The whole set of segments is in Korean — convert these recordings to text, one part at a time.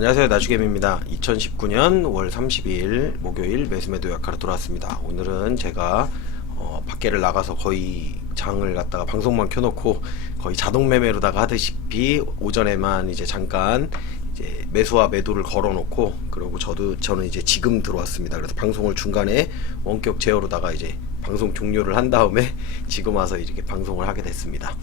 안녕하세요, 나주겜입니다. 2019년 5월 30일 목요일 매수매도 약화로 돌아왔습니다. 오늘은 제가 밖에를 나가서 거의 장을 갖다가 방송만 켜놓고 거의 자동 매매로다가 하듯이 오전에만 이제 잠깐 이제 매수와 매도를 걸어놓고, 그리고 저는 이제 지금 들어왔습니다. 그래서 방송을 중간에 원격 제어로다가 이제 방송 종료를 한 다음에 지금 와서 이렇게 방송을 하게 됐습니다.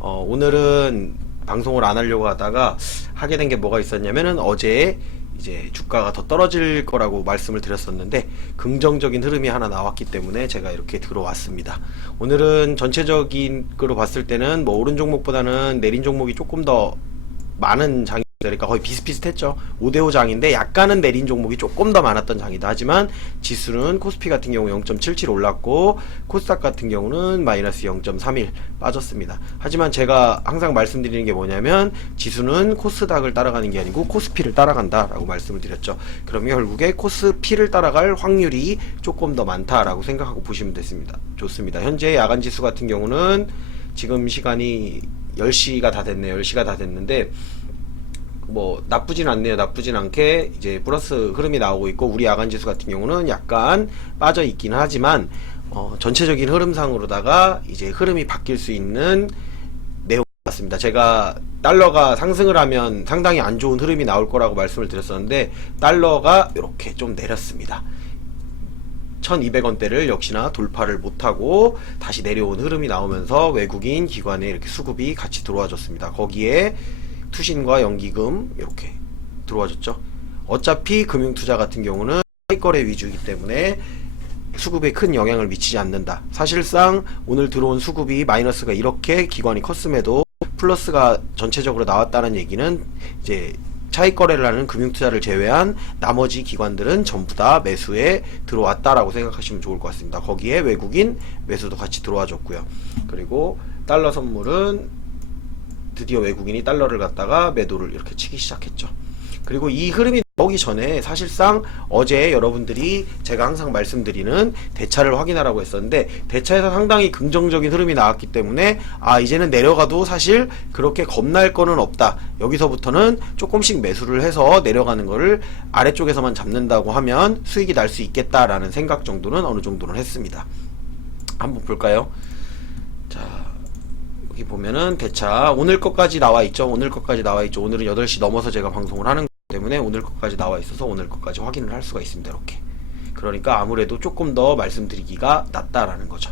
오늘은 방송을 안 하려고 하다가 하게 된 게 뭐가 있었냐면은, 어제 이제 주가가 더 떨어질 거라고 말씀을 드렸었는데 긍정적인 흐름이 하나 나왔기 때문에 제가 이렇게 들어왔습니다. 오늘은 전체적인 거로 봤을 때는 뭐 오른 종목보다는 내린 종목이 조금 더 많은 장이, 그러니까 거의 비슷비슷했죠. 5대5 장인데 약간은 내린 종목이 조금 더 많았던 장이다. 하지만 지수는 코스피 같은 경우 0.77 올랐고 코스닥 같은 경우는 마이너스 0.31 빠졌습니다. 하지만 제가 항상 말씀드리는 게 뭐냐면, 지수는 코스닥을 따라가는 게 아니고 코스피를 따라간다 라고 말씀을 드렸죠. 그러면 결국에 코스피를 따라갈 확률이 조금 더 많다라고 생각하고 보시면 됐습니다. 좋습니다. 현재 야간 지수 같은 경우는 지금 시간이 10시가 다 됐네요. 10시가 다 됐는데 뭐 나쁘진 않네요. 나쁘진 않게 이제 플러스 흐름이 나오고 있고, 우리 야간 지수 같은 경우는 약간 빠져 있긴 하지만 전체적인 흐름상으로다가 이제 흐름이 바뀔 수 있는 내용 같습니다. 제가 달러가 상승을 하면 상당히 안 좋은 흐름이 나올 거라고 말씀을 드렸었는데, 달러가 이렇게 좀 내렸습니다. 1200원대를 역시나 돌파를 못하고 다시 내려온 흐름이 나오면서 외국인 기관에 이렇게 수급이 같이 들어와줬습니다. 거기에 투신과 연기금 이렇게 들어와줬죠. 어차피 금융투자 같은 경우는 거래 위주이기 때문에 수급에 큰 영향을 미치지 않는다. 사실상 오늘 들어온 수급이 마이너스가 이렇게 기관이 컸음에도 플러스가 전체적으로 나왔다는 얘기는, 이제 차익 거래를 하는 금융투자를 제외한 나머지 기관들은 전부 다 매수에 들어왔다라고 생각하시면 좋을 것 같습니다. 거기에 외국인 매수도 같이 들어와 줬고요. 그리고 달러 선물은 드디어 외국인이 달러를 갖다가 매도를 이렇게 치기 시작했죠. 그리고 이 흐름이 나오기 전에 사실상 어제 여러분들이 제가 항상 말씀드리는 대차를 확인하라고 했었는데, 대차에서 상당히 긍정적인 흐름이 나왔기 때문에 이제는 내려가도 사실 그렇게 겁날 거는 없다. 여기서부터는 조금씩 매수를 해서 내려가는 거를 아래쪽에서만 잡는다고 하면 수익이 날 수 있겠다라는 생각 정도는 어느 정도는 했습니다. 한번 볼까요? 자, 여기 보면은 대차 오늘 것까지 나와 있죠. 오늘 것까지 나와 있죠. 오늘은 8시 넘어서 제가 방송을 하는 거기 때문에 오늘 것까지 나와 있어서 오늘 것까지 확인을 할 수가 있습니다. 이렇게. 그러니까 아무래도 조금 더 말씀드리기가 낫다라는 거죠.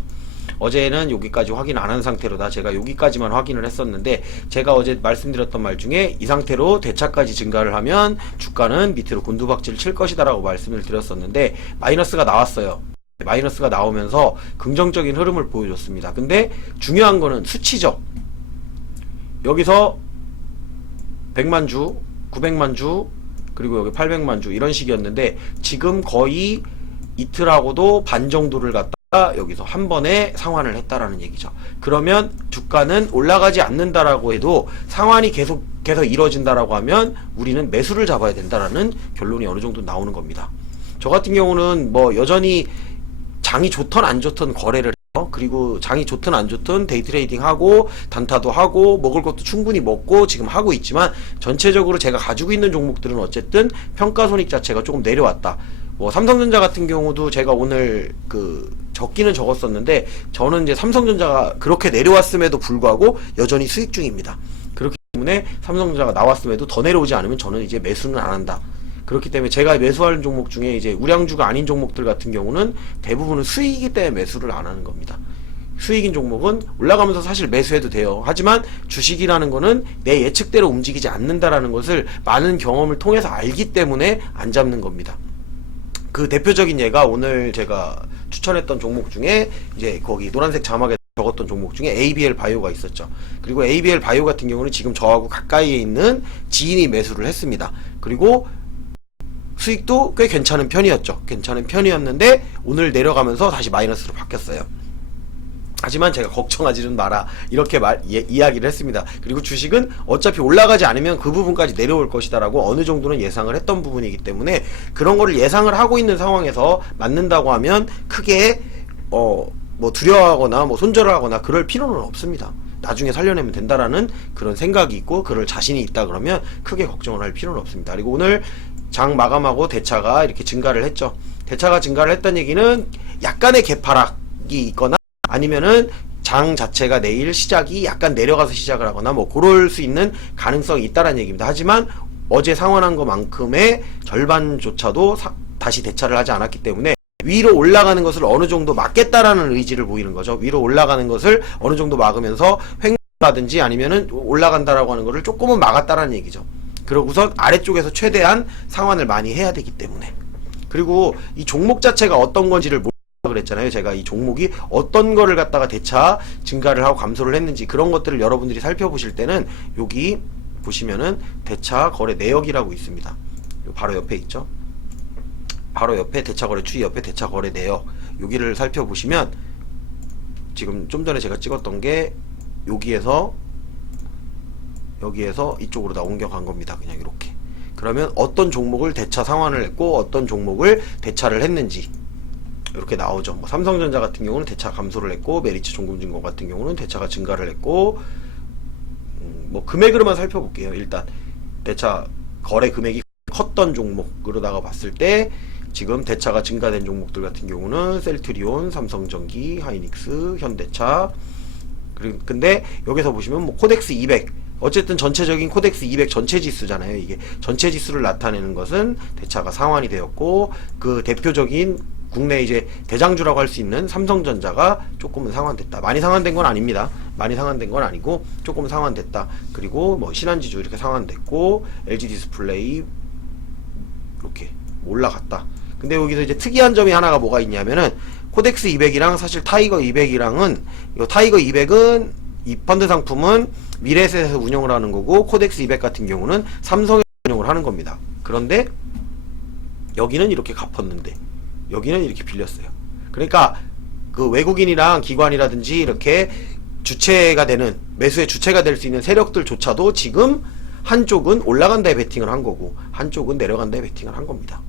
어제는 여기까지 확인 안 한 상태로다 제가 여기까지만 확인을 했었는데, 제가 어제 말씀드렸던 말 중에 이 상태로 대차까지 증가를 하면 주가는 밑으로 곤두박질을 칠 것이다 라고 말씀을 드렸었는데, 마이너스가 나왔어요. 마이너스가 나오면서 긍정적인 흐름을 보여줬습니다. 근데 중요한 거는 수치죠. 여기서 100만 주, 900만 주, 그리고 여기 800만 주 이런 식이었는데, 지금 거의 이틀하고도 반 정도를 갖다가 여기서 한 번에 상환을 했다라는 얘기죠. 그러면 주가는 올라가지 않는다라고 해도 상환이 계속해서 이루어진다라고 하면 우리는 매수를 잡아야 된다라는 결론이 어느 정도 나오는 겁니다. 저 같은 경우는 뭐 여전히 장이 좋던 안 좋던 거래를 해요. 그리고 장이 좋든 안 좋든 데이 트레이딩 하고 단타도 하고 먹을 것도 충분히 먹고 지금 하고 있지만, 전체적으로 제가 가지고 있는 종목들은 어쨌든 평가손익 자체가 조금 내려왔다. 뭐 삼성전자 같은 경우도 제가 오늘 적기는 적었었는데, 저는 이제 삼성전자가 그렇게 내려왔음에도 불구하고 여전히 수익 중입니다. 그렇기 때문에 삼성전자가 나왔음에도 더 내려오지 않으면 저는 이제 매수는 안 한다. 그렇기 때문에 제가 매수하는 종목 중에 이제 우량주가 아닌 종목들 같은 경우는 대부분은 수익이기 때문에 매수를 안 하는 겁니다. 수익인 종목은 올라가면서 사실 매수해도 돼요. 하지만 주식이라는 거는 내 예측대로 움직이지 않는다라는 것을 많은 경험을 통해서 알기 때문에 안 잡는 겁니다. 그 대표적인 예가 오늘 제가 추천했던 종목 중에 이제 거기 노란색 자막에 적었던 종목 중에 ABL 바이오가 있었죠. 그리고 ABL 바이오 같은 경우는 지금 저하고 가까이에 있는 지인이 매수를 했습니다. 그리고 수익도 꽤 괜찮은 편이었죠. 괜찮은 편이었는데 오늘 내려가면서 다시 마이너스로 바뀌었어요. 하지만 제가 걱정하지는 마라 이렇게 이야기를 했습니다. 그리고 주식은 어차피 올라가지 않으면 그 부분까지 내려올 것이다 라고 어느 정도는 예상을 했던 부분이기 때문에, 그런 거를 예상을 하고 있는 상황에서 맞는다고 하면 크게 뭐 두려워하거나 뭐 손절을 하거나 그럴 필요는 없습니다. 나중에 살려내면 된다라는 그런 생각이 있고 그럴 자신이 있다 그러면 크게 걱정을 할 필요는 없습니다. 그리고 오늘 장 마감하고 대차가 이렇게 증가를 했죠. 대차가 증가를 했다는 얘기는 약간의 개파락이 있거나 아니면은 장 자체가 내일 시작이 약간 내려가서 시작을 하거나 뭐 그럴 수 있는 가능성이 있다라는 얘기입니다. 하지만 어제 상환한 것만큼의 절반조차도 다시 대차를 하지 않았기 때문에 위로 올라가는 것을 어느 정도 막겠다라는 의지를 보이는 거죠. 위로 올라가는 것을 어느 정도 막으면서 횡보라든지 아니면은 올라간다라고 하는 것을 조금은 막았다라는 얘기죠. 그러고서 아래쪽에서 최대한 상환을 많이 해야 되기 때문에. 그리고 이 종목 자체가 어떤 건지를 모르겠다고 그랬잖아요. 제가 이 종목이 어떤 거를 갖다가 대차 증가를 하고 감소를 했는지 그런 것들을 여러분들이 살펴보실 때는 여기 보시면은 대차 거래 내역이라고 있습니다. 바로 옆에 있죠. 바로 옆에 대차 거래 추이 옆에 대차 거래 내역 여기를 살펴보시면 지금 좀 전에 제가 찍었던 게 여기에서 이쪽으로 다 옮겨간 겁니다. 그냥 이렇게. 그러면 어떤 종목을 대차 상환을 했고 어떤 종목을 대차를 했는지 이렇게 나오죠. 뭐 삼성전자 같은 경우는 대차 감소를 했고 메리츠 종금증권 같은 경우는 대차가 증가를 했고 뭐 금액으로만 살펴볼게요. 일단 대차 거래 금액이 컸던 종목으로다가 봤을 때 지금 대차가 증가된 종목들 같은 경우는 셀트리온, 삼성전기, 하이닉스, 현대차. 근데 여기서 보시면 뭐 코덱스 200 어쨌든 전체적인 코덱스 200 전체 지수잖아요. 이게 전체 지수를 나타내는 것은 대차가 상환이 되었고 그 대표적인 국내 이제 대장주라고 할 수 있는 삼성전자가 조금은 상환됐다. 많이 상환된 건 아닙니다. 많이 상환된 건 아니고 조금은 상환됐다. 그리고 뭐 신한지주 이렇게 상환됐고 LG 디스플레이 이렇게 올라갔다. 근데 여기서 이제 특이한 점이 하나가 뭐가 있냐면은 코덱스 200이랑 사실 타이거 200이랑은 이 타이거 200은 이 펀드 상품은 미래에셋에서 운영을 하는 거고 코덱스 200 같은 경우는 삼성에서 운영을 하는 겁니다. 그런데 여기는 이렇게 갚았는데 여기는 이렇게 빌렸어요. 그러니까 그 외국인이랑 기관이라든지 이렇게 주체가 되는 매수의 주체가 될 수 있는 세력들조차도 지금 한쪽은 올라간다에 베팅을 한 거고 한쪽은 내려간다에 베팅을 한 겁니다.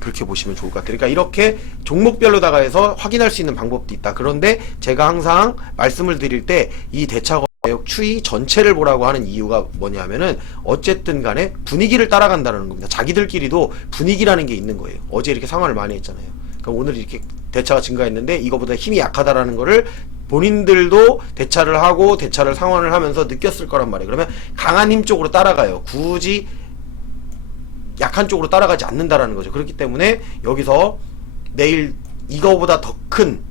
그렇게 보시면 좋을 것 같아요. 그러니까 이렇게 종목별로다가 해서 확인할 수 있는 방법도 있다. 그런데 제가 항상 말씀을 드릴 때 이 대차 거래역 추이 전체를 보라고 하는 이유가 뭐냐면은 어쨌든 간에 분위기를 따라간다는 겁니다. 자기들끼리도 분위기라는 게 있는 거예요. 어제 이렇게 상환을 많이 했잖아요. 그럼 오늘 이렇게 대차가 증가했는데 이거보다 힘이 약하다라는 거를 본인들도 대차를 하고 대차를 상환을 하면서 느꼈을 거란 말이에요. 그러면 강한 힘 쪽으로 따라가요. 굳이 약한 쪽으로 따라가지 않는다라는 거죠. 그렇기 때문에 여기서 내일 이거보다 더 큰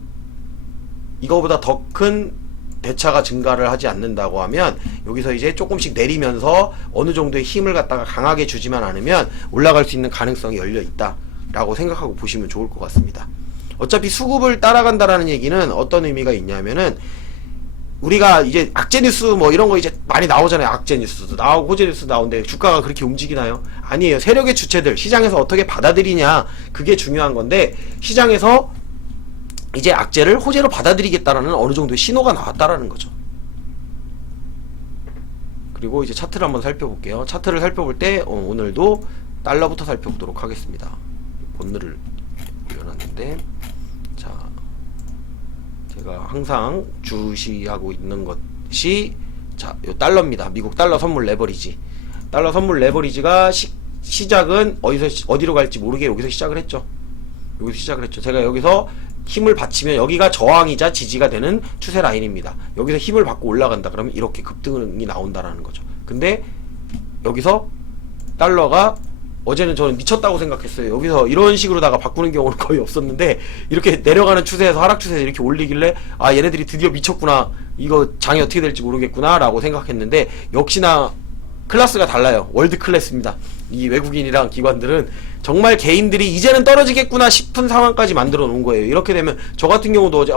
대차가 증가를 하지 않는다고 하면 여기서 이제 조금씩 내리면서 어느 정도의 힘을 갖다가 강하게 주지만 않으면 올라갈 수 있는 가능성이 열려 있다 라고 생각하고 보시면 좋을 것 같습니다. 어차피 수급을 따라간다라는 얘기는 어떤 의미가 있냐면은 우리가 이제 악재 뉴스 뭐 이런 거 이제 많이 나오잖아요. 악재 뉴스도 나오고 호재 뉴스 나오는데 주가가 그렇게 움직이나요? 아니에요. 세력의 주체들 시장에서 어떻게 받아들이냐 그게 중요한 건데 시장에서 이제 악재를 호재로 받아들이겠다라는 어느 정도의 신호가 나왔다라는 거죠. 그리고 이제 차트를 한번 살펴볼게요. 차트를 살펴볼 때 오늘도 달러부터 살펴보도록 하겠습니다. 본늘을 올려놨는데 자 제가 항상 주시하고 있는 것이 자, 요 달러입니다. 미국 달러 선물 레버리지. 달러 선물 레버리지가 시작은 어디로 갈지 모르게 여기서 시작을 했죠. 제가 여기서 힘을 받치면 여기가 저항이자 지지가 되는 추세 라인입니다. 여기서 힘을 받고 올라간다 그러면 이렇게 급등이 나온다라는 거죠. 근데 여기서 달러가 어제는 저는 미쳤다고 생각했어요. 여기서 이런 식으로다가 바꾸는 경우는 거의 없었는데 이렇게 내려가는 추세에서 하락 추세에서 이렇게 올리길래 아 얘네들이 드디어 미쳤구나. 이거 장이 어떻게 될지 모르겠구나 라고 생각했는데 역시나 클래스가 달라요. 월드 클래스입니다. 이 외국인이랑 기관들은 정말 개인들이 이제는 떨어지겠구나 싶은 상황까지 만들어 놓은 거예요. 이렇게 되면 저 같은 경우도 어제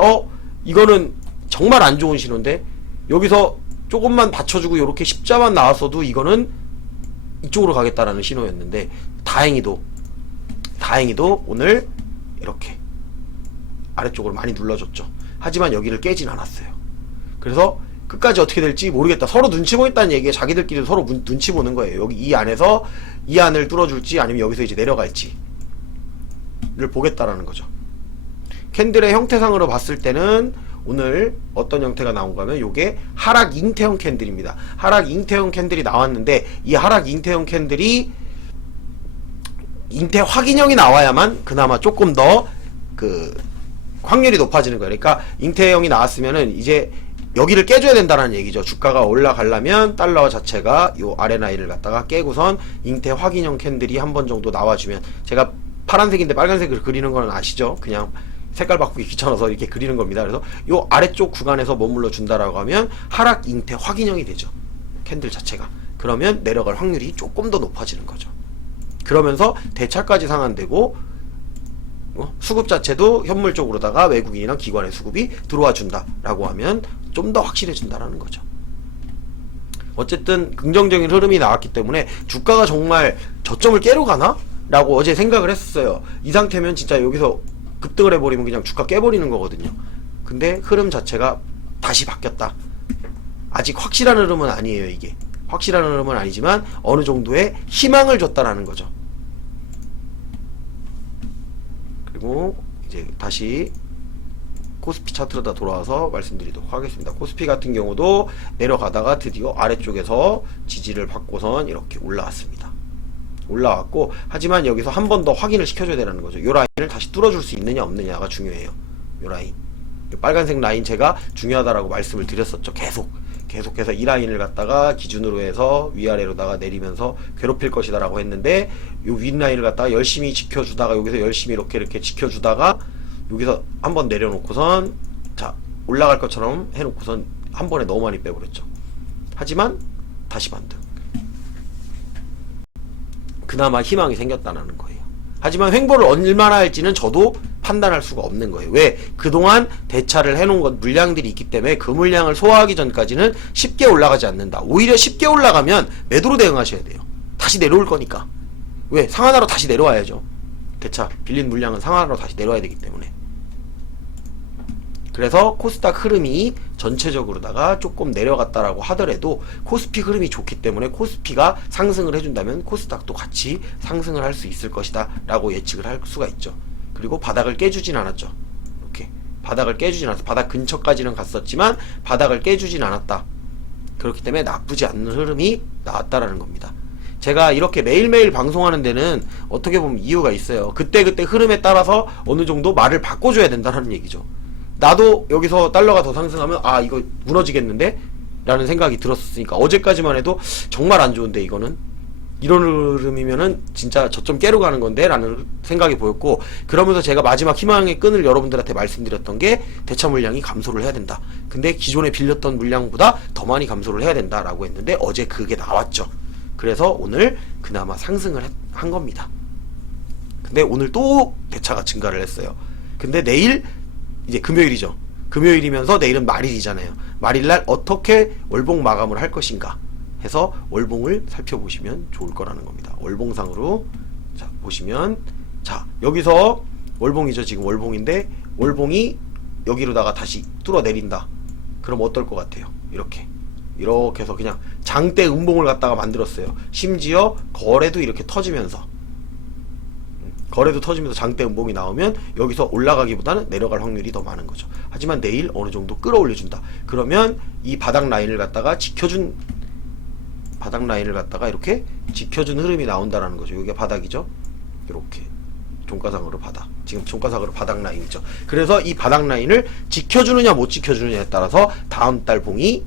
이거는 정말 안 좋은 신호인데 여기서 조금만 받쳐주고 이렇게 십자만 나왔어도 이거는 이쪽으로 가겠다라는 신호였는데 다행히도 오늘 이렇게 아래쪽으로 많이 눌러줬죠. 하지만 여기를 깨진 않았어요. 그래서 끝까지 어떻게 될지 모르겠다. 서로 눈치 보겠다는 얘기에 자기들끼리 서로 눈치 보는 거예요. 여기 이 안에서 이 안을 뚫어줄지 아니면 여기서 이제 내려갈지를 보겠다라는 거죠. 캔들의 형태상으로 봤을 때는 오늘 어떤 형태가 나온가 하면 요게 하락 잉태형 캔들입니다. 하락 잉태형 캔들이 나왔는데 이 하락 잉태형 캔들이 잉태 확인형이 나와야만 그나마 조금 더 그 확률이 높아지는 거예요. 그러니까 잉태형이 나왔으면은 이제 여기를 깨줘야 된다는 얘기죠. 주가가 올라가려면 달러 자체가 요 아래 라인을 갖다가 깨고선 잉태 확인형 캔들이 한 번 정도 나와주면, 제가 파란색인데 빨간색을 그리는 거는 아시죠? 그냥 색깔 바꾸기 귀찮아서 이렇게 그리는 겁니다. 그래서 요 아래쪽 구간에서 머물러 준다라고 하면 하락 잉태 확인형이 되죠. 캔들 자체가. 그러면 내려갈 확률이 조금 더 높아지는 거죠. 그러면서 대차까지 상한되고 수급 자체도 현물 쪽으로다가 외국인이나 기관의 수급이 들어와 준다라고 하면 좀 더 확실해진다라는 거죠. 어쨌든 긍정적인 흐름이 나왔기 때문에 주가가 정말 저점을 깨러 가나? 라고 어제 생각을 했었어요. 이 상태면 진짜 여기서 급등을 해버리면 그냥 주가 깨버리는 거거든요. 근데 흐름 자체가 다시 바뀌었다. 아직 확실한 흐름은 아니에요. 이게 확실한 흐름은 아니지만 어느 정도의 희망을 줬다라는 거죠. 그리고 이제 다시 코스피 차트로다 돌아와서 말씀드리도록 하겠습니다. 코스피 같은 경우도 내려가다가 드디어 아래쪽에서 지지를 받고선 이렇게 올라왔습니다. 올라왔고, 하지만 여기서 한 번 더 확인을 시켜줘야 되는 거죠. 요 라인을 다시 뚫어줄 수 있느냐 없느냐가 중요해요. 요 라인, 요 빨간색 라인 제가 중요하다라고 말씀을 드렸었죠. 계속해서 이 라인을 갖다가 기준으로 해서 위아래로다가 내리면서 괴롭힐 것이다 라고 했는데, 요 윗라인을 갖다가 열심히 지켜주다가 여기서 열심히 이렇게 지켜주다가 여기서 한번 내려놓고선 자 올라갈 것처럼 해놓고선 한 번에 너무 많이 빼버렸죠. 하지만 다시 반등. 그나마 희망이 생겼다는 거예요. 하지만 횡보를 얼마나 할지는 저도 판단할 수가 없는 거예요. 왜? 그동안 대차를 해놓은 것 물량들이 있기 때문에 그 물량을 소화하기 전까지는 쉽게 올라가지 않는다. 오히려 쉽게 올라가면 매도로 대응하셔야 돼요. 다시 내려올 거니까. 왜? 상한화로 다시 내려와야죠. 대차 빌린 물량은 상한화로 다시 내려와야 되기 때문에. 그래서 코스닥 흐름이 전체적으로다가 조금 내려갔다라고 하더라도 코스피 흐름이 좋기 때문에 코스피가 상승을 해준다면 코스닥도 같이 상승을 할 수 있을 것이다 라고 예측을 할 수가 있죠. 그리고 바닥을 깨주진 않았죠. 이렇게 바닥을 깨주진 않았어. 바닥 근처까지는 갔었지만 바닥을 깨주진 않았다. 그렇기 때문에 나쁘지 않는 흐름이 나왔다라는 겁니다. 제가 이렇게 매일매일 방송하는 데는 어떻게 보면 이유가 있어요. 그때그때 흐름에 따라서 어느 정도 말을 바꿔줘야 된다는 얘기죠. 나도 여기서 달러가 더 상승하면 아 이거 무너지겠는데? 라는 생각이 들었으니까 어제까지만 해도 정말 안 좋은데 이거는 이런 흐름이면은 진짜 저점 깨러 가는 건데 라는 생각이 보였고, 그러면서 제가 마지막 희망의 끈을 여러분들한테 말씀드렸던 게 대차 물량이 감소를 해야 된다. 근데 기존에 빌렸던 물량보다 더 많이 감소를 해야 된다 라고 했는데 어제 그게 나왔죠. 그래서 오늘 그나마 상승을 한 겁니다. 근데 오늘 또 대차가 증가를 했어요. 근데 내일 이제 금요일이죠. 금요일이면서 내일은 말일이잖아요. 말일날 어떻게 월봉 마감을 할 것인가 해서 월봉을 살펴보시면 좋을 거라는 겁니다. 월봉상으로 자 보시면 자 여기서 월봉이죠. 지금 월봉인데 월봉이 여기로다가 다시 뚫어 내린다. 그럼 어떨 것 같아요? 이렇게 해서 그냥 장대 음봉을 갖다가 만들었어요. 심지어 거래도 이렇게 터지면서 장대 음봉이 나오면 여기서 올라가기보다는 내려갈 확률이 더 많은 거죠. 하지만 내일 어느 정도 끌어올려준다. 그러면 이 바닥 라인을 갖다가 이렇게 지켜준 흐름이 나온다라는 거죠. 여기가 바닥이죠. 이렇게 종가상으로 바닥. 지금 종가상으로 바닥 라인이죠. 그래서 이 바닥 라인을 지켜주느냐 못 지켜주느냐에 따라서 다음 달 봉이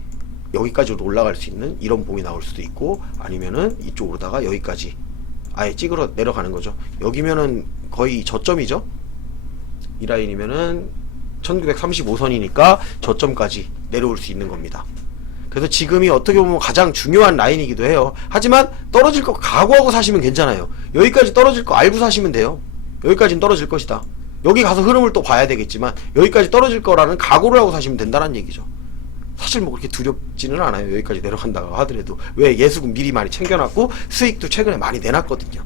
여기까지로 올라갈 수 있는 이런 봉이 나올 수도 있고, 아니면은 이쪽으로다가 여기까지 아예 찍으러 내려가는 거죠. 여기면은 거의 저점이죠. 이 라인이면은 1935선이니까 저점까지 내려올 수 있는 겁니다. 그래서 지금이 어떻게 보면 가장 중요한 라인이기도 해요. 하지만 떨어질 거 각오하고 사시면 괜찮아요. 여기까지 떨어질 거 알고 사시면 돼요. 여기까지는 떨어질 것이다. 여기 가서 흐름을 또 봐야 되겠지만 여기까지 떨어질 거라는 각오를 하고 사시면 된다는 얘기죠. 사실 뭐 그렇게 두렵지는 않아요. 여기까지 내려간다고 하더라도. 왜? 예수금 미리 많이 챙겨놨고 수익도 최근에 많이 내놨거든요.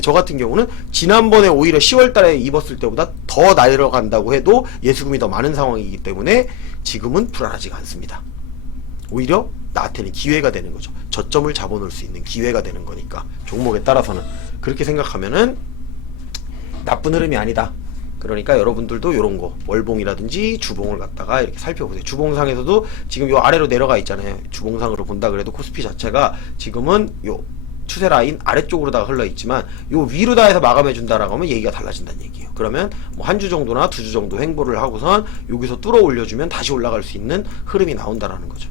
저 같은 경우는 지난번에 오히려 10월달에 입었을 때보다 더 내려간다고 해도 예수금이 더 많은 상황이기 때문에 지금은 불안하지가 않습니다. 오히려 나한테는 기회가 되는 거죠. 저점을 잡아놓을 수 있는 기회가 되는 거니까 종목에 따라서는 그렇게 생각하면은 나쁜 흐름이 아니다. 그러니까 여러분들도 요런 거 월봉이라든지 주봉을 갖다가 이렇게 살펴보세요. 주봉상에서도 지금 요 아래로 내려가 있잖아요. 주봉상으로 본다 그래도 코스피 자체가 지금은 요 추세 라인 아래쪽으로다가 흘러 있지만 요 위로다 해서 마감해 준다라고 하면 얘기가 달라진다는 얘기예요. 그러면 뭐 한 주 정도나 두 주 정도 횡보를 하고선 여기서 뚫어 올려주면 다시 올라갈 수 있는 흐름이 나온다라는 거죠.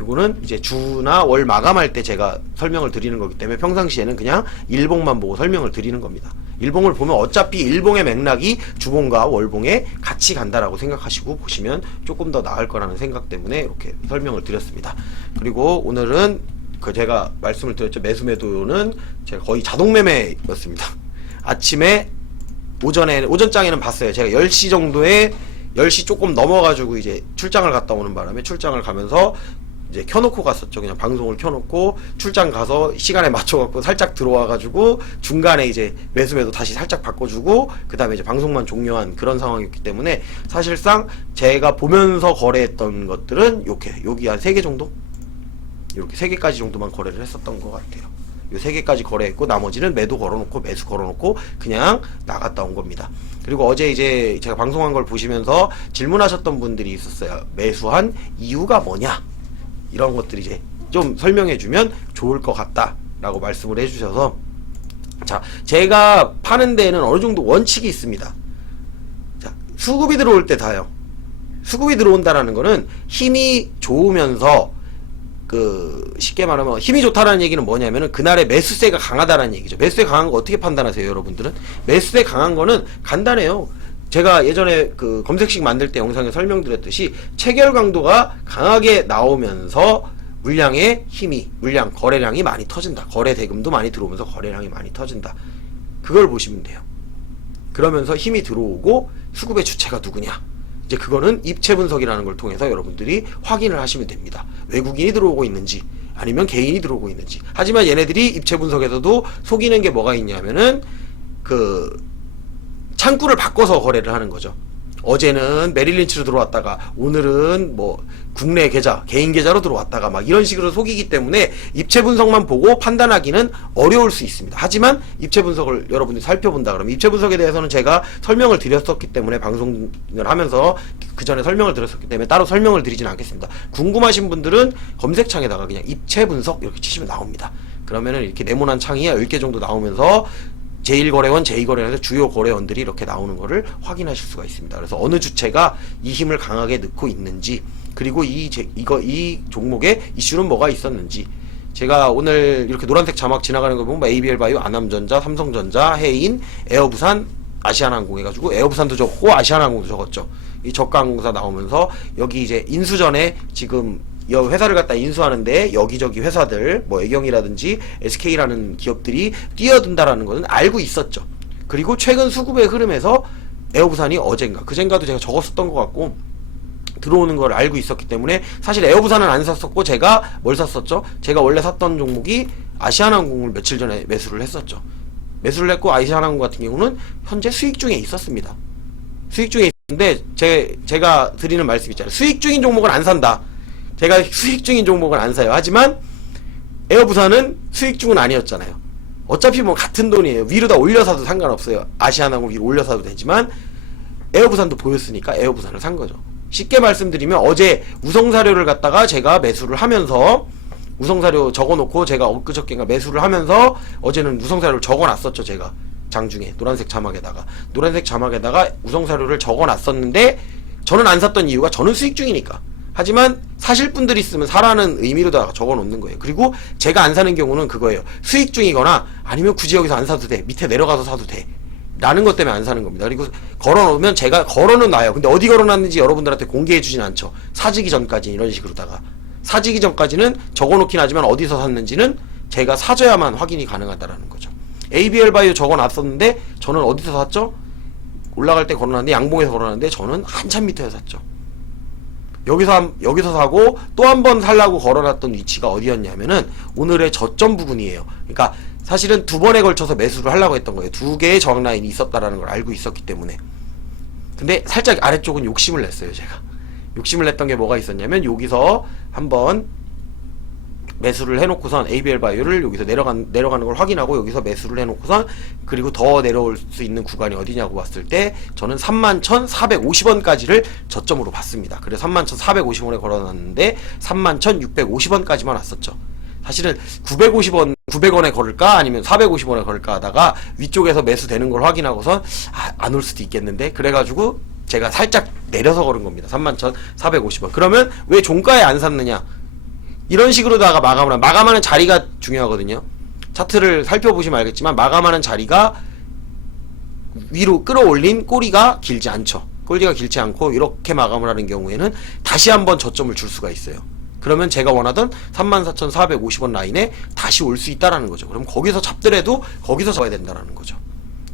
이거는 이제 주나 월 마감할 때 제가 설명을 드리는 거기 때문에 평상시에는 그냥 일봉만 보고 설명을 드리는 겁니다. 일봉을 보면 어차피 일봉의 맥락이 주봉과 월봉에 같이 간다라고 생각하시고 보시면 조금 더 나을 거라는 생각 때문에 이렇게 설명을 드렸습니다. 그리고 오늘은 그 제가 말씀을 드렸죠. 매수 매도는 제가 거의 자동 매매였습니다. 아침에 오전장에는 봤어요. 제가 10시 정도에 10시 조금 넘어가지고 이제 출장을 갔다 오는 바람에 출장을 가면서 이제 켜놓고 갔었죠. 그냥 방송을 켜놓고 출장 가서 시간에 맞춰갖고 살짝 들어와가지고 중간에 이제 매수매도 다시 살짝 바꿔주고 그 다음에 이제 방송만 종료한 그런 상황이었기 때문에 사실상 제가 보면서 거래했던 것들은 여기 한 3개 정도? 이렇게 3개까지 정도만 거래를 했었던 것 같아요. 요 3개까지 거래했고 나머지는 매도 걸어놓고 매수 걸어놓고 그냥 나갔다 온 겁니다. 그리고 어제 이제 제가 방송한 걸 보시면서 질문하셨던 분들이 있었어요. 매수한 이유가 뭐냐? 이런 것들이 이제 좀 설명해주면 좋을 것 같다 라고 말씀을 해주셔서 자, 제가 파는 데에는 어느 정도 원칙이 있습니다. 자, 수급이 들어올 때 다요. 수급이 들어온다라는 거는 힘이 좋으면서 쉽게 말하면 힘이 좋다라는 얘기는 뭐냐면은 그날의 매수세가 강하다라는 얘기죠. 매수세 강한 거 어떻게 판단하세요, 여러분들은? 매수세 강한 거는 간단해요. 제가 예전에 그 검색식 만들 때 영상에 설명드렸듯이 체결 강도가 강하게 나오면서 거래량이 많이 터진다. 거래 대금도 많이 들어오면서 거래량이 많이 터진다. 그걸 보시면 돼요. 그러면서 힘이 들어오고 수급의 주체가 누구냐? 이제 그거는 입체 분석이라는 걸 통해서 여러분들이 확인을 하시면 됩니다. 외국인이 들어오고 있는지 아니면 개인이 들어오고 있는지. 하지만 얘네들이 입체 분석에서도 속이는 게 뭐가 있냐면은 창구를 바꿔서 거래를 하는 거죠. 어제는 메릴린치로 들어왔다가 오늘은 뭐 국내 계좌, 개인 계좌로 들어왔다가 막 이런 식으로 속이기 때문에 입체 분석만 보고 판단하기는 어려울 수 있습니다. 하지만 입체 분석을 여러분들이 살펴본다 그러면 입체 분석에 대해서는 제가 설명을 드렸었기 때문에 방송을 하면서 그 전에 설명을 드렸었기 때문에 따로 설명을 드리지는 않겠습니다. 궁금하신 분들은 검색창에다가 그냥 입체 분석 이렇게 치시면 나옵니다. 그러면은 이렇게 네모난 창이 10개 정도 나오면서 제1거래원, 제2거래원에서 주요 거래원들이 이렇게 나오는 거를 확인하실 수가 있습니다. 그래서 어느 주체가 이 힘을 강하게 넣고 있는지, 그리고 이 종목의 이슈는 뭐가 있었는지, 제가 오늘 이렇게 노란색 자막 지나가는 거 보면 ABL바이오, 아남전자, 삼성전자, 해인, 에어부산, 아시아나항공 해가지고 에어부산도 적고 아시아나항공도 적었죠. 이 저가항공사 나오면서 여기 이제 인수전에 지금 이 회사를 갖다 인수하는데 여기저기 회사들 뭐 애경이라든지 SK라는 기업들이 뛰어든다라는 것은 알고 있었죠. 그리고 최근 수급의 흐름에서 에어부산이 어젠가 그젠가도 제가 적었었던 것 같고 들어오는 걸 알고 있었기 때문에 사실 에어부산은 안 샀었고 제가 뭘 샀었죠? 제가 원래 샀던 종목이 아시아나항공을 며칠 전에 매수를 했었죠. 매수를 했고 아시아나항공 같은 경우는 현재 수익 중에 있었습니다. 수익 중에 있는데 제가 드리는 말씀 있잖아요. 수익 중인 종목은 안 산다. 제가 수익 중인 종목은 안 사요. 하지만 에어부산은 수익 중은 아니었잖아요. 어차피 뭐 같은 돈이에요. 위로 다 올려사도 상관없어요. 아시아나항공 위로 올려사도 되지만 에어부산도 보였으니까 에어부산을 산 거죠. 쉽게 말씀드리면 어제 우성사료를 갖다가 제가 매수를 하면서 우성사료 적어놓고 제가 엊그저께인가 매수를 하면서 어제는 우성사료를 적어놨었죠. 제가 장중에 노란색 자막에다가 우성사료를 적어놨었는데 저는 안 샀던 이유가 저는 수익 중이니까. 하지만 사실 분들이 있으면 사라는 의미로다가 적어놓는 거예요. 그리고 제가 안 사는 경우는 그거예요. 수익 중이거나 아니면 굳이 여기서 안 사도 돼. 밑에 내려가서 사도 돼. 라는 것 때문에 안 사는 겁니다. 그리고 걸어놓으면 제가 걸어는 놔요. 근데 어디 걸어놨는지 여러분들한테 공개해주진 않죠. 사지기 전까지 이런 식으로다가. 사지기 전까지는 적어놓긴 하지만 어디서 샀는지는 제가 사줘야만 확인이 가능하다라는 거죠. ABL바이오 적어놨었는데 저는 어디서 샀죠? 올라갈 때 걸어놨는데 양봉에서 걸어놨는데 저는 한참 밑에서 샀죠. 여기서 사고 또 한 번 살라고 걸어놨던 위치가 어디였냐면은 오늘의 저점 부근이에요. 그러니까 사실은 2번에 걸쳐서 매수를 하려고 했던 거예요. 2개의 저항 라인이 있었다라는 걸 알고 있었기 때문에. 근데 살짝 아래쪽은 욕심을 냈어요, 제가. 욕심을 냈던 게 뭐가 있었냐면 여기서 한번 매수를 해놓고선 ABL 바이오를 여기서 내려가는 걸 확인하고 여기서 매수를 해놓고선 그리고 더 내려올 수 있는 구간이 어디냐고 봤을 때 저는 31,450원까지를 저점으로 봤습니다. 그래서 31,450원에 걸어놨는데 31,650원까지만 왔었죠. 사실은 950원, 900원에 걸을까 아니면 450원에 걸을까 하다가 위쪽에서 매수되는 걸 확인하고선 안 올 수도 있겠는데 그래가지고 제가 살짝 내려서 걸은 겁니다. 31,450원. 그러면 왜 종가에 안 샀느냐? 이런 식으로다가 마감하는 자리가 중요하거든요. 차트를 살펴보시면 알겠지만 마감하는 자리가 위로 끌어올린 꼬리가 길지 않죠. 꼬리가 길지 않고 이렇게 마감을 하는 경우에는 다시 한번 저점을 줄 수가 있어요. 그러면 제가 원하던 34,450원 라인에 다시 올 수 있다라는 거죠. 그럼 거기서 잡더라도 거기서 잡아야 된다라는 거죠.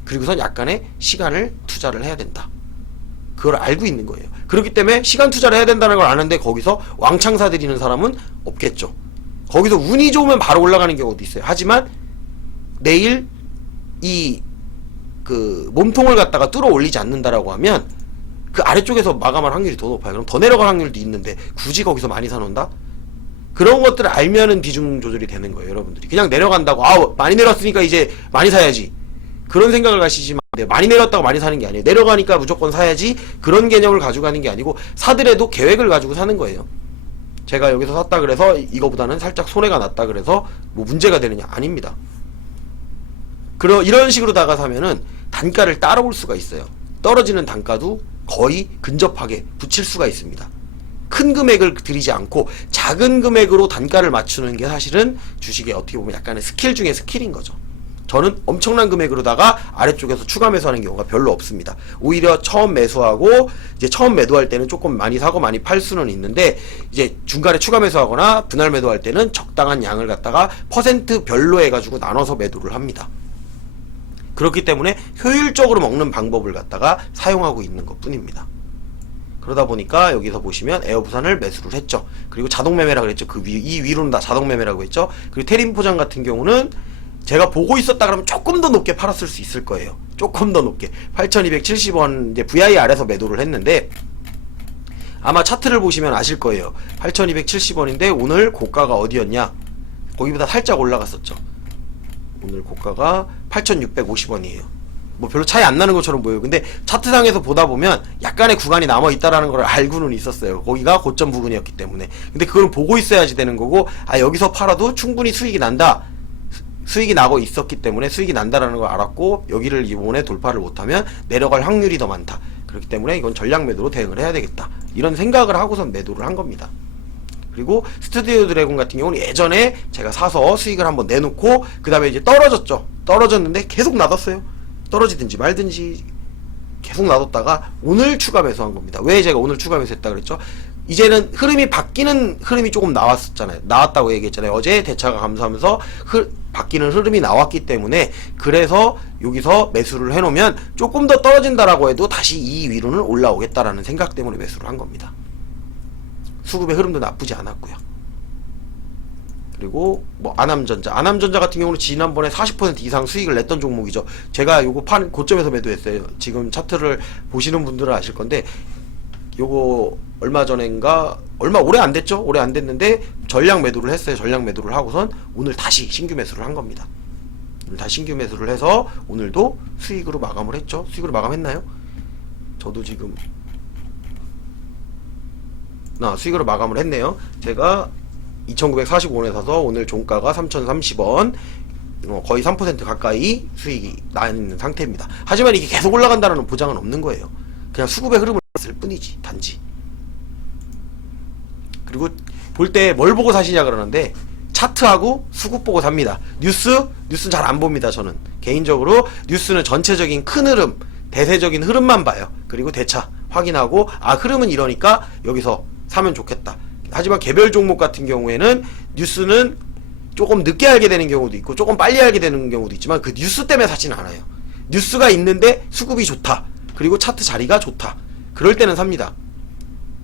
그리고선 약간의 시간을 투자를 해야 된다. 그걸 알고 있는 거예요. 그렇기 때문에 시간 투자를 해야 된다는 걸 아는데 거기서 왕창 사들이는 사람은 없겠죠. 거기서 운이 좋으면 바로 올라가는 경우도 있어요. 하지만 내일 이 몸통을 갖다가 뚫어 올리지 않는다라고 하면 그 아래쪽에서 마감할 확률이 더 높아요. 그럼 더 내려갈 확률도 있는데 굳이 거기서 많이 사놓는다? 그런 것들을 알면은 비중 조절이 되는 거예요. 여러분들이 그냥 내려간다고 많이 내렸으니까 이제 많이 사야지 그런 생각을 가시지만 많이 내렸다고 많이 사는 게 아니에요. 내려가니까 무조건 사야지 그런 개념을 가지고 가는 게 아니고 사더라도 계획을 가지고 사는 거예요. 제가 여기서 샀다 그래서 이거보다는 살짝 손해가 났다 그래서 뭐 문제가 되느냐? 아닙니다. 이런 식으로다가 사면은 단가를 따라올 수가 있어요. 떨어지는 단가도 거의 근접하게 붙일 수가 있습니다. 큰 금액을 들이지 않고 작은 금액으로 단가를 맞추는 게 사실은 주식의 어떻게 보면 약간의 스킬 중에 스킬인 거죠. 저는 엄청난 금액으로다가 아래쪽에서 추가 매수하는 경우가 별로 없습니다. 오히려 처음 매수하고 이제 처음 매도할 때는 조금 많이 사고 많이 팔 수는 있는데 이제 중간에 추가 매수하거나 분할 매도할 때는 적당한 양을 갖다가 퍼센트 별로 해가지고 나눠서 매도를 합니다. 그렇기 때문에 효율적으로 먹는 방법을 갖다가 사용하고 있는 것 뿐입니다. 그러다 보니까 여기서 보시면 에어부산을 매수를 했죠. 그리고 자동매매라 그랬죠. 이 위로는 다 자동매매라고 했죠. 그리고 테림포장 같은 경우는 제가 보고 있었다 그러면 조금 더 높게 팔았을 수 있을 거예요. 조금 더 높게 8,270원 이제 VI 아래서 매도를 했는데 아마 차트를 보시면 아실 거예요. 8,270원인데 오늘 고가가 어디였냐? 거기보다 살짝 올라갔었죠. 오늘 고가가 8,650원이에요. 뭐 별로 차이 안 나는 것처럼 보여요. 근데 차트상에서 보다 보면 약간의 구간이 남아 있다라는 걸 알고는 있었어요. 거기가 고점 부분이었기 때문에. 근데 그걸 보고 있어야지 되는 거고, 여기서 팔아도 충분히 수익이 난다. 수익이 나고 있었기 때문에 수익이 난다라는 걸 알았고, 여기를 이번에 돌파를 못하면 내려갈 확률이 더 많다. 그렇기 때문에 이건 전략 매도로 대응을 해야 되겠다. 이런 생각을 하고선 매도를 한 겁니다. 그리고 스튜디오 드래곤 같은 경우는 예전에 제가 사서 수익을 한번 내놓고 그 다음에 이제 떨어졌죠. 떨어졌는데 계속 놔뒀어요. 떨어지든지 말든지 계속 놔뒀다가 오늘 추가 매수한 겁니다. 왜 제가 오늘 추가 매수했다 그랬죠? 이제는 흐름이 바뀌는 흐름이 조금 나왔었잖아요. 나왔다고 얘기했잖아요. 어제 대차가 감소하면서 바뀌는 흐름이 나왔기 때문에, 그래서 여기서 매수를 해놓으면 조금 더 떨어진다라고 해도 다시 이 위로는 올라오겠다라는 생각 때문에 매수를 한 겁니다. 수급의 흐름도 나쁘지 않았고요. 그리고 뭐 아남전자 같은 경우는 지난번에 40% 이상 수익을 냈던 종목이죠. 제가 요거 고점에서 매도했어요. 지금 차트를 보시는 분들은 아실 건데, 요거 얼마 전인가, 얼마 오래 안 됐죠? 오래 안 됐는데 전략 매도를 했어요. 전략 매도를 하고선 오늘 다시 신규 매수를 한 겁니다. 오늘 다시 신규 매수를 해서 오늘도 수익으로 마감을 했죠. 수익으로 마감했나요? 저도 지금 수익으로 마감을 했네요. 제가 2,945원에 사서 오늘 종가가 3,030원, 거의 3% 가까이 수익이 나 있는 상태입니다. 하지만 이게 계속 올라간다는 보장은 없는 거예요. 그냥 수급의 흐름을 봤을 뿐이지, 단지. 그리고 볼 때 뭘 보고 사시냐 그러는데, 차트하고 수급 보고 삽니다. 뉴스는 잘 안 봅니다. 저는 개인적으로 뉴스는 전체적인 큰 흐름, 대세적인 흐름만 봐요. 그리고 대차 확인하고, 흐름은 이러니까 여기서 사면 좋겠다. 하지만 개별 종목 같은 경우에는 뉴스는 조금 늦게 알게 되는 경우도 있고 조금 빨리 알게 되는 경우도 있지만 그 뉴스 때문에 사지는 않아요. 뉴스가 있는데 수급이 좋다, 그리고 차트 자리가 좋다, 그럴 때는 삽니다.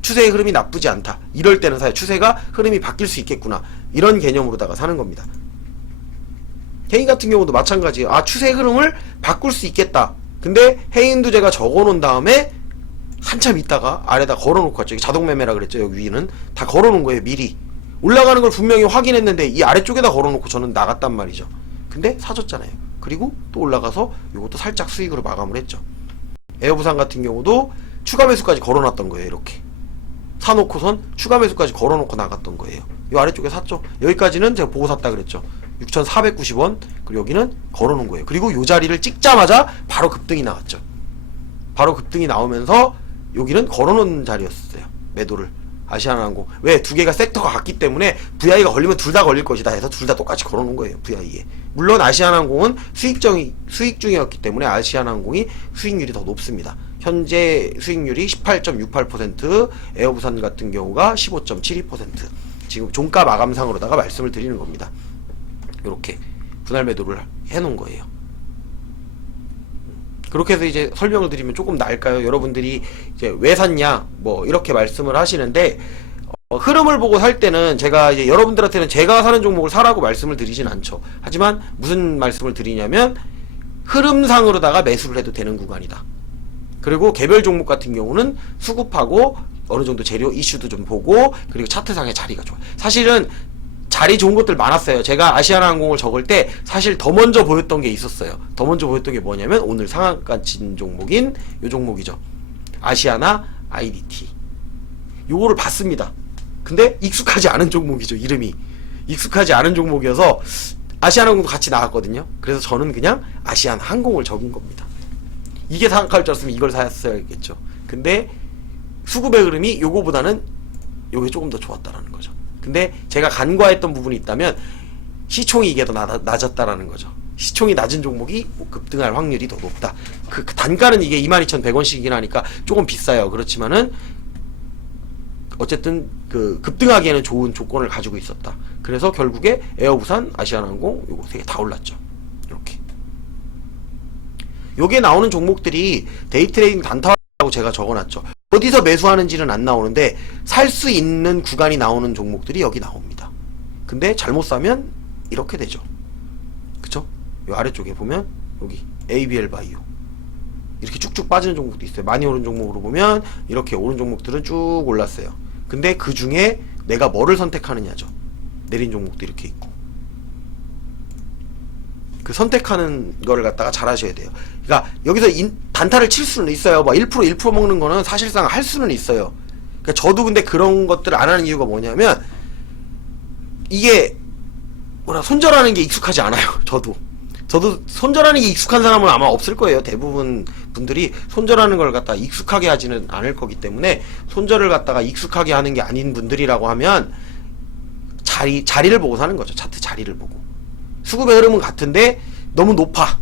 추세의 흐름이 나쁘지 않다, 이럴 때는 사요. 추세가 흐름이 바뀔 수 있겠구나, 이런 개념으로다가 사는 겁니다. 해인 같은 경우도 마찬가지예요. 추세의 흐름을 바꿀 수 있겠다. 근데 해인도 제가 적어놓은 다음에 한참 있다가 아래다 걸어놓고 갔죠. 자동매매라 그랬죠. 여기 위는 다 걸어놓은 거예요. 미리 올라가는 걸 분명히 확인했는데 이 아래쪽에다 걸어놓고 저는 나갔단 말이죠. 근데 사줬잖아요. 그리고 또 올라가서 이것도 살짝 수익으로 마감을 했죠. 에어부산 같은 경우도 추가 매수까지 걸어놨던 거예요. 이렇게 사놓고선 추가 매수까지 걸어놓고 나갔던 거예요. 이 아래쪽에 샀죠. 여기까지는 제가 보고 샀다 그랬죠. 6,490원. 그리고 여기는 걸어놓은 거예요. 그리고 이 자리를 찍자마자 바로 급등이 나왔죠. 바로 급등이 나오면서 여기는 걸어놓은 자리였어요. 매도를. 아시아나항공. 왜? 두 개가 섹터가 같기 때문에 VI가 걸리면 둘 다 걸릴 것이다 해서 둘 다 똑같이 걸어놓은 거예요. VI에. 물론 아시아나항공은 수익 중이었기 때문에 아시아나항공이 수익률이 더 높습니다. 현재 수익률이 18.68%, 에어부산 같은 경우가 15.72%. 지금 종가 마감상으로다가 말씀을 드리는 겁니다. 이렇게 분할 매도를 해놓은 거예요. 그렇게 해서 이제 설명을 드리면 조금 나을까요? 여러분들이 이제 왜 샀냐 뭐 이렇게 말씀을 하시는데 흐름을 보고 살 때는 제가 이제 여러분들한테는 제가 사는 종목을 사라고 말씀을 드리진 않죠. 하지만 무슨 말씀을 드리냐면 흐름상으로다가 매수를 해도 되는 구간이다. 그리고 개별 종목 같은 경우는 수급하고 어느 정도 재료 이슈도 좀 보고 그리고 차트상의 자리가 좋아요. 사실은 자리 좋은 것들 많았어요. 제가 아시아나항공을 적을 때 사실 더 먼저 보였던 게 있었어요. 더 먼저 보였던 게 뭐냐면 오늘 상한가 친 종목인 요 종목이죠. 아시아나 IDT. 요거를 봤습니다. 근데 익숙하지 않은 종목이죠. 이름이 익숙하지 않은 종목이어서 아시아나항공도 같이 나왔거든요. 그래서 저는 그냥 아시아나항공을 적은 겁니다. 이게 상한가일 줄 알았으면 이걸 샀어야겠죠. 근데 수급의 흐름이 요거보다는 요게 조금 더 좋았다라는 거죠. 근데 제가 간과했던 부분이 있다면 시총이 이게 더 낮았다라는 거죠. 시총이 낮은 종목이 급등할 확률이 더 높다. 그 단가는 이게 22,100원씩이긴 하니까 조금 비싸요. 그렇지만은 어쨌든 그 급등하기에는 좋은 조건을 가지고 있었다. 그래서 결국에 에어부산, 아시아나항공 요거 세 개 다 올랐죠. 이렇게. 요게 나오는 종목들이 데이트레이딩 단타라고 제가 적어놨죠. 어디서 매수하는지는 안 나오는데 살 수 있는 구간이 나오는 종목들이 여기 나옵니다. 근데 잘못 사면 이렇게 되죠. 그쵸? 요 아래쪽에 보면 여기 ABL 바이오 이렇게 쭉쭉 빠지는 종목도 있어요. 많이 오른 종목으로 보면 이렇게 오른 종목들은 쭉 올랐어요. 근데 그 중에 내가 뭐를 선택하느냐죠. 내린 종목도 이렇게 있고 그 선택하는 거를 갖다가 잘 하셔야 돼요. 그러니까 여기서 단타를 칠 수는 있어요. 뭐 1% 1% 먹는 거는 사실상 할 수는 있어요. 그러니까 저도 근데 그런 것들을 안 하는 이유가 뭐냐면 이게 손절하는 게 익숙하지 않아요. 저도 손절하는 게 익숙한 사람은 아마 없을 거예요. 대부분 분들이 손절하는 걸 갖다가 익숙하게 하지는 않을 거기 때문에 손절을 갖다가 익숙하게 하는 게 아닌 분들이라고 하면 자리를 보고 사는 거죠. 차트 자리를 보고. 수급의 흐름은 같은데 너무 높아.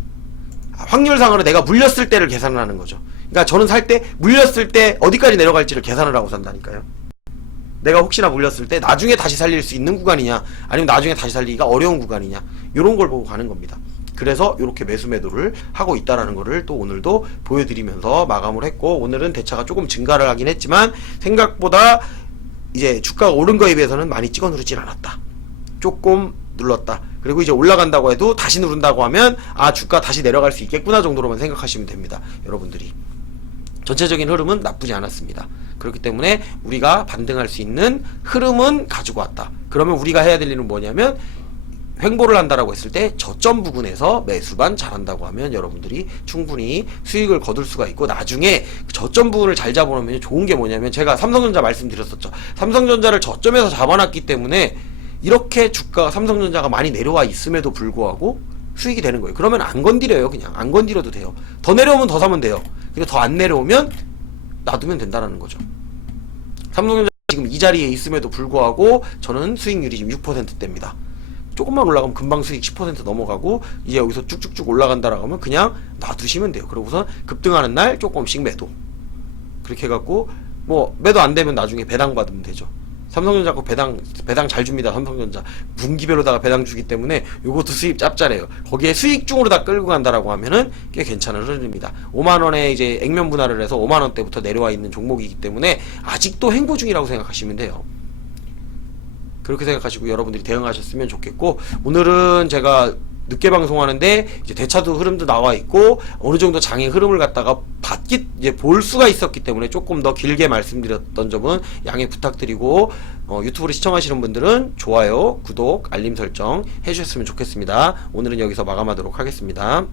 확률상으로 내가 물렸을 때를 계산을 하는 거죠. 그러니까 저는 살 때 물렸을 때 어디까지 내려갈지를 계산을 하고 산다니까요. 내가 혹시나 물렸을 때 나중에 다시 살릴 수 있는 구간이냐 아니면 나중에 다시 살리기가 어려운 구간이냐 요런 걸 보고 가는 겁니다. 그래서 이렇게 매수 매도를 하고 있다라는 거를 또 오늘도 보여드리면서 마감을 했고 오늘은 대차가 조금 증가를 하긴 했지만 생각보다 이제 주가가 오른 거에 비해서는 많이 찍어 누르질 않았다. 조금 눌렀다. 그리고 이제 올라간다고 해도 다시 누른다고 하면 아 주가 다시 내려갈 수 있겠구나 정도로만 생각하시면 됩니다. 여러분들이 전체적인 흐름은 나쁘지 않았습니다. 그렇기 때문에 우리가 반등할 수 있는 흐름은 가지고 왔다. 그러면 우리가 해야 될 일은 뭐냐면 횡보를 한다라고 했을 때 저점 부근에서 매수만 잘한다고 하면 여러분들이 충분히 수익을 거둘 수가 있고 나중에 저점 부분을 잘 잡아놓으면 좋은 게 뭐냐면 제가 삼성전자 말씀드렸었죠. 삼성전자를 저점에서 잡아놨기 때문에 이렇게 주가가 삼성전자가 많이 내려와 있음에도 불구하고 수익이 되는 거예요. 그러면 안 건드려요. 그냥 안 건드려도 돼요. 더 내려오면 더 사면 돼요. 근데 더 안 내려오면 놔두면 된다는 거죠. 삼성전자 지금 이 자리에 있음에도 불구하고 저는 수익률이 지금 6%대입니다. 조금만 올라가면 금방 수익 10% 넘어가고 이제 여기서 쭉쭉쭉 올라간다라고 하면 그냥 놔두시면 돼요. 그러고선 급등하는 날 조금씩 매도. 그렇게 해갖고 뭐 매도 안 되면 나중에 배당 받으면 되죠. 삼성전자 거 배당 잘 줍니다. 삼성전자 분기별로다가 배당 주기 때문에 요것도 수익 짭짤해요. 거기에 수익중으로 다 끌고 간다라고 하면은 꽤 괜찮은 흐름입니다. 5만원에 이제 액면 분할을 해서 5만원대부터 내려와 있는 종목이기 때문에 아직도 횡보 중이라고 생각하시면 돼요. 그렇게 생각하시고 여러분들이 대응하셨으면 좋겠고 오늘은 제가 늦게 방송하는데 이제 대차도 흐름도 나와 있고 어느 정도 장의 흐름을 갖다가 이제 볼 수가 있었기 때문에 조금 더 길게 말씀드렸던 점은 양해 부탁드리고 유튜브를 시청하시는 분들은 좋아요, 구독, 알림 설정 해주셨으면 좋겠습니다. 오늘은 여기서 마감하도록 하겠습니다.